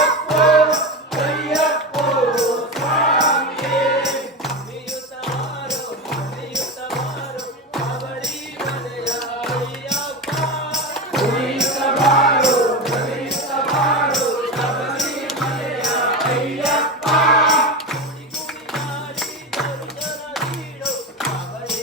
Deus.